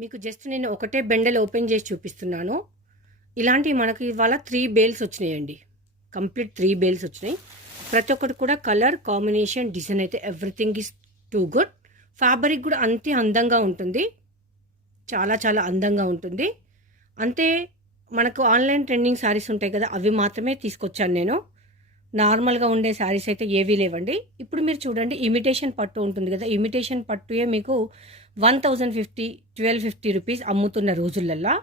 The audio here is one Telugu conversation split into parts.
మీకు జస్ట్ నేను ఒకటే బెండల్ ఓపెన్ చేసి చూపిస్తున్నాను. ఇలాంటివి మనకి ఇవాళ 3 బేల్స్ వచ్చినాయండి. కంప్లీట్ 3 బేల్స్ వచ్చినాయి. ప్రతి ఒక్కటి కూడా కలర్ కాంబినేషన్ డిజైన్ అయితే everything is too good. Fabric కూడా అంతే అందంగా ఉంటుంది, చాలా చాలా అందంగా ఉంటుంది. అంతే మనకు ఆన్లైన్ ట్రెండింగ్ శారీస్ ఉంటాయి కదా, అవి మాత్రమే తీసుకొచ్చాను నేను. నార్మల్గా ఉండే శారీస్ అయితే ఏవీ లేవండి. ఇప్పుడు మీరు చూడండి, ఇమిటేషన్ పట్టు ఉంటుంది కదా, ఇమిటేషన్ పట్టుయే మీకు 1050 1250 రూపీస్ అమ్ముతున్న రోజులల్లా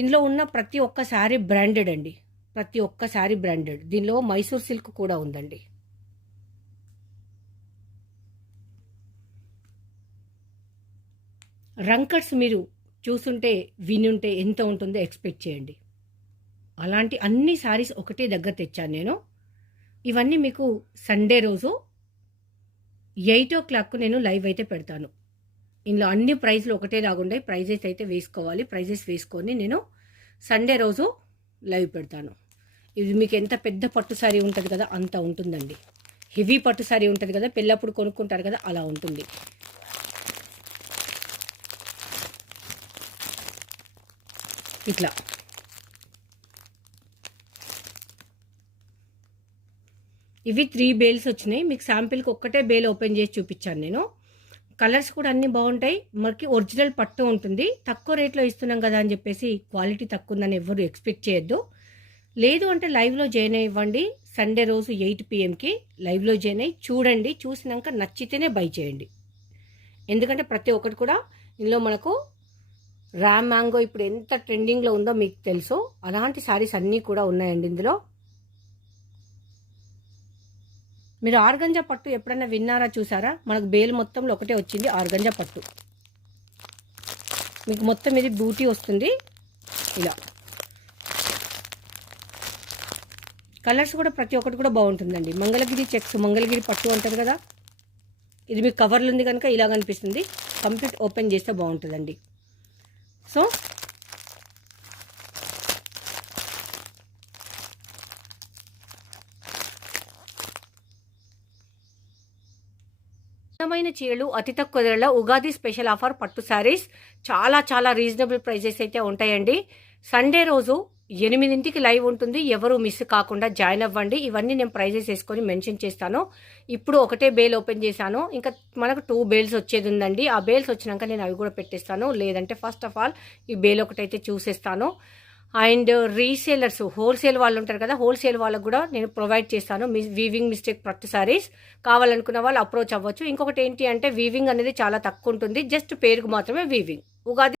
ఇందులో ఉన్న ప్రతి ఒక్క శారీ బ్రాండెడ్ అండి. ప్రతి ఒక్క శారీ బ్రాండెడ్. దీనిలో మైసూర్ సిల్క్ కూడా ఉందండి. రంకట్స్ మీరు చూసుంటే వినుంటే ఎంత ఉంటుందో ఎక్స్పెక్ట్ చేయండి. అలాంటి అన్ని శారీస్ ఒకటే దగ్గర తెచ్చాను నేను. ఇవన్నీ మీకు సండే రోజు 8 o'clock నేను లైవ్ అయితే పెడతాను. ఇందులో అన్ని ప్రైజ్లు ఒకటే లాగుండే, ప్రైజెస్ అయితే వేసుకోవాలి. ప్రైజెస్ వేసుకొని నేను సండే రోజు లైవ్ పెడతాను. ఇది మీకు ఎంత పెద్ద పట్టు శారీ ఉంటుంది కదా అంత ఉంటుందండి. హెవీ పట్టు శారీ ఉంటుంది కదా, పెళ్ళప్పుడు కొనుక్కుంటారు కదా, అలా ఉంటుంది. ఇట్లా ఇవి 3 బేల్స్ వచ్చినాయి. మీకు శాంపిల్కి ఒక్కటే బేల్ ఓపెన్ చేసి చూపించాను నేను. కలర్స్ కూడా అన్నీ బాగుంటాయి. మనకి ఒరిజినల్ పట్టు ఉంటుంది. తక్కువ రేట్లో ఇస్తున్నాం కదా అని చెప్పేసి క్వాలిటీ తక్కువ ఉందని ఎవరు ఎక్స్పెక్ట్ చేయొద్దు. లేదు అంటే లైవ్లో జాయిన్ అయ్యండి. సండే రోజు 8 PMకి లైవ్లో జాయిన్ అయ్యి చూడండి. చూసినాక నచ్చితేనే బై చేయండి. ఎందుకంటే ప్రతి ఒక్కటి కూడా ఇందులో మనకు రామ్ మ్యాంగో ఇప్పుడు ఎంత ట్రెండింగ్లో ఉందో మీకు తెలుసు. అలాంటి శారీస్ అన్నీ కూడా ఉన్నాయండి ఇందులో. మీరు ఆర్గంజా పట్టు ఎప్పుడైనా విన్నారా, చూసారా? మనకు బేల్ మొత్తంలో ఒకటే వచ్చింది ఆర్గంజా పట్టు. మీకు మొత్తం ఇది బూటీ వస్తుంది ఇలా. కలర్స్ కూడా ప్రతి ఒక్కటి కూడా బాగుంటుందండి. మంగళగిరి చెక్స్, మంగళగిరి పట్టు అంటారు కదా, ఇది మీకు కవర్లు ఉంది కనుక ఇలా కనిపిస్తుంది. కంప్లీట్ ఓపెన్ చేస్తే బాగుంటుందండి. సో అందమైన చీరలు అతి తక్కువ ధరలో ఉగాది స్పెషల్ ఆఫర్ పట్టు శారీస్ చాలా చాలా రీజనబుల్ ప్రైజెస్ అయితే ఉంటాయండి. సండే రోజు 8ంటికి లైవ్ ఉంటుంది. ఎవరు మిస్ కాకుండా జాయిన్ అవ్వండి. ఇవన్నీ నేను ప్రైజెస్ వేసుకొని మెన్షన్ చేస్తాను. ఇప్పుడు ఒకటే బేల్ ఓపెన్ చేశాను, ఇంకా మనకు 2 బేల్స్ వచ్చేది ఉందండి. ఆ బేల్స్ వచ్చినాక నేను అవి కూడా పెట్టేస్తాను. లేదంటే ఫస్ట్ ఆఫ్ ఆల్ ఈ బేల్ ఒకటైతే చూసేస్తాను. అండ్ రీసేలర్స్, హోల్సేల్ వాళ్ళు ఉంటారు కదా, హోల్సేల్ వాళ్ళకు కూడా నేను ప్రొవైడ్ చేస్తాను. వీవింగ్ మిస్టేక్ పట్టు శారీస్ కావాలనుకున్న వాళ్ళు అప్రోచ్ అవ్వచ్చు. ఇంకొకటి ఏంటి అంటే వీవింగ్ అనేది చాలా తక్కువ ఉంటుంది, జస్ట్ పేరుకు మాత్రమే వీవింగ్. ఉగాది